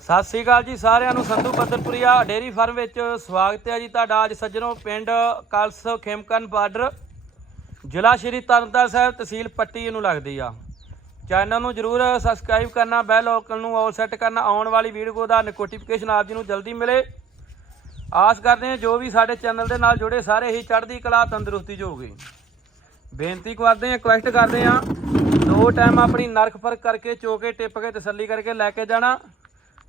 ਸਤਿ ਸ੍ਰੀ ਅਕਾਲ ਜੀ ਸਾਰਿਆਂ ਨੂੰ, ਸੰਧੂ ਪੱਤਰਪੁਰੀਆ ਡੇਰੀ ਫਾਰਮ ਵਿੱਚ ਸਵਾਗਤ ਹੈ ਜੀ ਤੁਹਾਡਾ ਅੱਜ ਸੱਜਣੋ ਪਿੰਡ ਕਲਸ ਖੇਮਕਰਨ ਬਾਰਡਰ, ਜ਼ਿਲ੍ਹਾ ਸ਼੍ਰੀ ਤਰਨਤਾਰਨ ਸਾਹਿਬ ਤਹਿਸੀਲ ਪੱਟੀ ਨੂੰ ਲੱਗਦੀ ਆ। ਚੈਨਲ ਨੂੰ ਜਰੂਰ ਸਬਸਕ੍ਰਾਈਬ ਕਰਨਾ ਬੈਲ ਆਈਕਨ ਨੂੰ ਆਲ ਸੈੱਟ ਕਰਨਾ, ਆਉਣ ਵਾਲੀ ਵੀਡੀਓ ਦਾ ਨੋਟੀਫਿਕੇਸ਼ਨ ਆਪ ਜੀ ਨੂੰ ਜਲਦੀ ਮਿਲੇ। ਆਸ ਕਰਦੇ ਹਾਂ ਜੋ ਵੀ ਸਾਡੇ ਚੈਨਲ ਦੇ ਨਾਲ ਜੁੜੇ, ਸਾਰੇ ਹੀ ਚੜ੍ਹਦੀ ਕਲਾ, ਤੰਦਰੁਸਤੀ ਚ ਹੋਊਗੀ ਬੇਨਤੀ ਕਰਦੇ ਹਾਂ ਰਿਕੁਐਸਟ ਕਰਦੇ ਹਾਂ, ਦੋ ਟਾਈਮ ਆਪਣੀ ਨਰਖ ਫ਼ਰਕ ਕਰਕੇ, ਚੋਕੇ ਟਿੱਪ ਕੇ ਤਸੱਲੀ ਕਰਕੇ ਲੈ ਕੇ ਜਾਣਾ।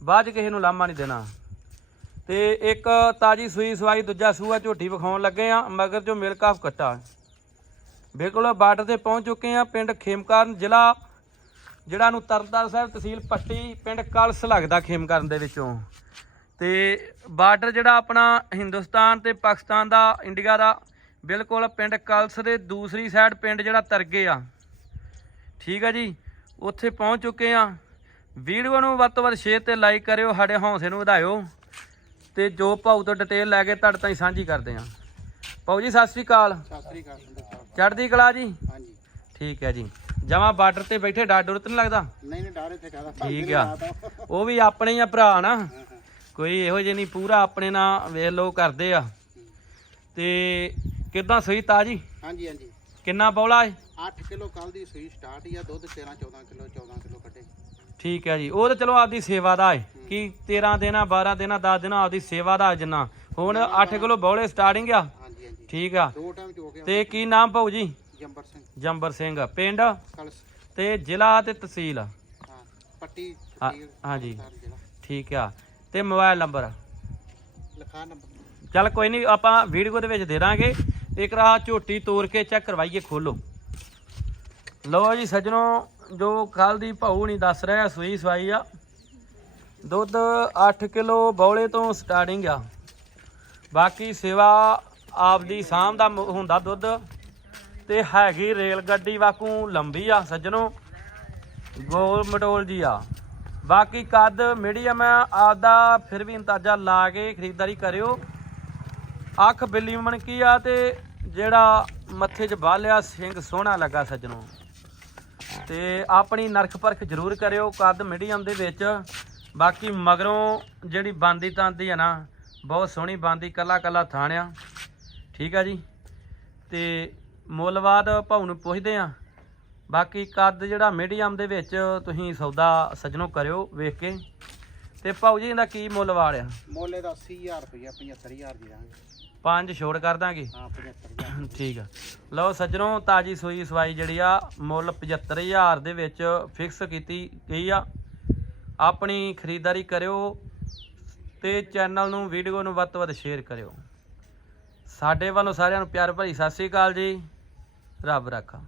ਬਾਅਦ 'ਚ ਕਿਸੇ ਨੂੰ ਲਾਮਾ ਨਹੀਂ ਦੇਣਾ। ਤੇ ਇੱਕ ਤਾਜੀ ਸੂਈ ਸਵਾਈ, ਦੂਜਾ ਸੂਆ ਝੋਟੀ ਵਿਖਾਉਣ ਲੱਗੇ ਆ, ਮਗਰ ਜੋ ਮਿਲਕ ਆਫ ਕੱਟਾ। ਬਿਲਕੁਲ ਬਾਰਡਰ ਤੇ ਪਹੁੰਚ ਚੁੱਕੇ ਆ ਪਿੰਡ ਖੇਮਕਰਨ ਜ਼ਿਲ੍ਹਾ, ਜਿਹੜਾ ਨੂੰ ਤਰਨਤਾਰਨ ਸਾਹਿਬ ਤਹਿਸੀਲ ਪੱਟੀ, ਪਿੰਡ ਕਲਸ ਲੱਗਦਾ ਖੇਮਕਰਨ ਦੇ ਵਿੱਚੋਂ। ਤੇ ਬਾਰਡਰ ਜਿਹੜਾ ਆਪਣਾ ਹਿੰਦੁਸਤਾਨ ਤੇ ਪਾਕਿਸਤਾਨ ਦਾ, ਇੰਡੀਆ ਦਾ, ਬਿਲਕੁਲ ਪਿੰਡ ਕਲਸ ਦੇ ਦੂਸਰੀ ਸਾਈਡ ਪਿੰਡ ਜਿਹੜਾ ਤਰਗੇ ਆ। ਠੀਕ ਆ ਜੀ, ਉੱਥੇ ਪਹੁੰਚ ਚੁੱਕੇ ਆ। ਵੀਡੀਓ ਨੂੰ ਵੱਧ ਤੋਂ ਵੱਧ ਸ਼ੇਅਰ ਤੇ ਲਾਈਕ ਕਰਿਓ ਸਾਡੇ ਹੌਸਲੇ ਨੂੰ ਵਧਾਇਓ। ਤੇ ਜੋ ਭਾਊ ਤੋਂ ਡਿਟੇਲ ਲੈ ਕੇ ਤੁਹਾਡੇ ਤਾਈਂ ਸਾਂਝੀ ਕਰਦੇ ਆ। ਭਾਊ ਜੀ ਸਤਿ ਸ੍ਰੀ ਅਕਾਲ। ਸਤਿ ਸ੍ਰੀ ਅਕਾਲ ਚੜ੍ਹਦੀ ਕਲਾ ਜੀ? ਹਾਂਜੀ। ਠੀਕ ਹੈ ਜੀ। ਜਮਾ ਬਾਰਡਰ ਤੇ ਬੈਠੇ ਡਰ ਡਰ ਤਾਂ ਨਹੀਂ ਲੱਗਦਾ? ਨਹੀਂ ਨਹੀਂ ਡਾਰੇ ਤੇ ਕਹਦਾ ਠੀਕ ਆ। ਉਹ ਵੀ ਆਪਣੇ ਹੀ ਆ ਭਰਾ ਨਾ। ਕੋਈ ਇਹੋ ਜਿਹੇ ਨਹੀਂ ਪੂਰਾ ਆਪਣੇ ਨਾਲ ਵੇਖ ਲੋ ਕਰਦੇ ਆ। ਤੇ ਕਿਦਾਂ ਸਹੀ ਤਾਜੀ ਹਾਂਜੀ ਹਾਂਜੀ। ਕਿੰਨਾ ਬੌਲਾ ਹੈ 8 ਕਿਲੋ ਕੱਲ ਦੀ ਸੂਈ ਸਟਾਰਟ ਹੀ ਆ ਦੁੱਧ 13 14 ਕਿਲੋ 14 ਕਿਲੋ ਠੀਕ ਹੈ ਜੀ। ਉਹ ਤਾਂ ਚਲੋ ਆਪਦੀ ਸੇਵਾ ਦਾ ਹੈ। ਕਿ 13 ਦਿਨਾਂ 12 ਦਿਨਾਂ 10 ਦਿਨਾਂ ਆਪਦੀ ਸੇਵਾ ਦਾ ਜਿੰਨਾ। ਹੁਣ 8 ਕਿਲੋ ਬੌਲੇ ਸਟਾਰਟਿੰਗ ਆ। ਹਾਂਜੀ ਹਾਂਜੀ। ਠੀਕ ਆ। ਦੋ ਟਾਈਮ ਚ ਹੋ ਗਿਆ। ਤੇ ਕੀ ਨਾਮ ਭਾਊ ਜੀ? ਜੰਬਰ ਸਿੰਘ। ਜੰਬਰ ਸਿੰਘ। ਪਿੰਡ? ਕਲਸ। ਤੇ ਜ਼ਿਲ੍ਹਾ ਤੇ ਤਹਿਸੀਲ? ਹਾਂ ਪੱਟੀ ਹਾਂਜੀ। ਠੀਕ ਆ। ਤੇ ਮੋਬਾਈਲ ਨੰਬਰ? ਲਿਖਾ ਨੰਬਰ। ਚੱਲ ਕੋਈ ਨਹੀਂ ਆਪਾਂ ਵੀਡੀਓ ਦੇ ਵਿੱਚ ਦੇ ਦਾਂਗੇ। ਇੱਕ ਰਾਹ ਝੋਟੀ ਤੋੜ ਕੇ ਚੈੱਕ ਕਰਵਾਈਏ ਖੋਲੋ। ਲਓ ਜੀ ਸੱਜਣੋ ਜੋ ਕੱਲ ਦੀ ਭਾਊ ਨਹੀਂ ਦੱਸ ਰਿਹਾ, ਸੂਈ ਸਵਾਈ ਆ। ਦੁੱਧ 8 ਕਿਲੋ ਬੌਲੇ ਤੋਂ ਸਟਾਰਟਿੰਗ ਆ। ਬਾਕੀ ਸੇਵਾ ਆਪਦੀ ਸਾਂਭ ਦਾ ਹੁੰਦਾ ਦੁੱਧ। ਤੇ ਹੈਗੀ ਰੇਲ ਗੱਡੀ ਵਾਕੂ ਲੰਬੀ ਆ, ਸੱਜਣੋ। ਗੋਲ ਮਟੋਲ ਜੀ ਆ। ਬਾਕੀ ਕੱਦ ਮੀਡੀਅਮ ਆ, ਆਪਦਾ ਫਿਰ ਵੀ ਅੰਦਾਜ਼ਾ ਲਾ ਕੇ ਖਰੀਦਦਾਰੀ ਕਰਿਓ। ਅੱਖ ਬਿੱਲੀ ਮਣਕੀ ਆ ਤੇ ਜਿਹੜਾ ਮੱਥੇ 'ਚ ਬਾਲਿਆ, ਸਿੰਘ ਸੋਹਣਾ ਲੱਗਾ, ਸੱਜਣੋ। ਤੇ ਆਪਣੀ ਨਰਖ ਪਰਖ ਜ਼ਰੂਰ ਕਰਿਓ, ਕੱਦ ਮੀਡੀਅਮ ਦੇ ਵਿੱਚ। ਬਾਕੀ ਮਗਰੋਂ ਜਿਹੜੀ ਬਾਂਦੀ ਤਾਂਦੀ ਹੈ ਨਾ, ਬਹੁਤ ਸੋਹਣੀ ਬਾਂਦੀ, ਕੱਲਾ ਕੱਲਾ ਥਾਣਿਆ ਠੀਕ ਆ ਜੀ? ਤੇ ਮੁੱਲਵਾਦ ਭਾਉ ਨੂੰ ਪੁੱਛਦੇ ਆ। ਬਾਕੀ ਕੱਦ ਜਿਹੜਾ ਮੀਡੀਅਮ ਦੇ ਵਿੱਚ ਤੁਸੀਂ ਸੌਦਾ ਸੱਜਣੋ ਕਰਿਓ ਵੇਖ ਕੇ। ਤੇ ਭਾਉ ਜੀ, ਇਹਦਾ ਕੀ ਮੁੱਲ ਵਾਲਿਆ? ਮੋਲੇ ਦਾ 80000 ਰੁਪਇਆ 75000 ਦੀ ਦਾਂਗੇ। ਪੰਜ ਛੋੜ ਕਰ ਦਾਂਗੇ। ਹਾਂ 75000 ਠੀਕ ਆ। ਲਓ ਸੱਜਣੋ ਤਾਜੀ ਸੂਈ ਸਵਾਈ ਜਿਹੜੀ ਆ ਮੁੱਲ 75000 ਦੇ ਵਿੱਚ ਫਿਕਸ ਕੀਤੀ ਗਈ ਆ। ਆਪਣੀ ਖਰੀਦਦਾਰੀ ਕਰਿਓ ਤੇ ਚੈਨਲ ਨੂੰ ਵੀਡੀਓ ਨੂੰ ਵੱਧ ਤੋਂ ਵੱਧ ਸ਼ੇਅਰ ਕਰਿਓ। ਸਾਡੇ ਵੱਲੋਂ ਸਾਰਿਆਂ ਨੂੰ ਪਿਆਰ ਭਰੀ ਸਤਿ ਸ੍ਰੀ ਅਕਾਲ ਜੀ। ਰੱਬ ਰਾਖਾ।